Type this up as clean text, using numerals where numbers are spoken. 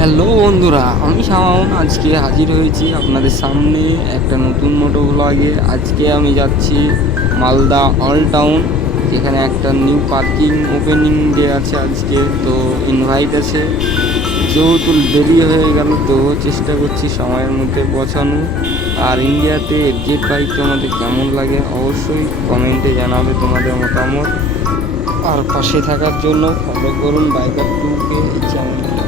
Hello বন্ধুরা, আমি শামাউন আজকে হাজির হয়েছি আপনাদের সামনে একটা নতুন মোটো ব্লগে। আজকে আমি যাচ্ছি মালদা অল টাউন, যেখানে একটা নিউ পার্কিং ওপেনিং ডে আছে আজকে। তো ইনভাইট আছে, যেহেতু দেরি হয়ে গেল তো চেষ্টা করছি সময়ের মধ্যে পৌঁছানো। আর ইন্ডিয়াতে এফজেড বাইক তোমাদের কেমন লাগে অবশ্যই কমেন্টে জানাবে তোমাদের মতামত। আর পাশে থাকার জন্য ফলো করুন বাইকার টুকে এই চ্যানেলটি।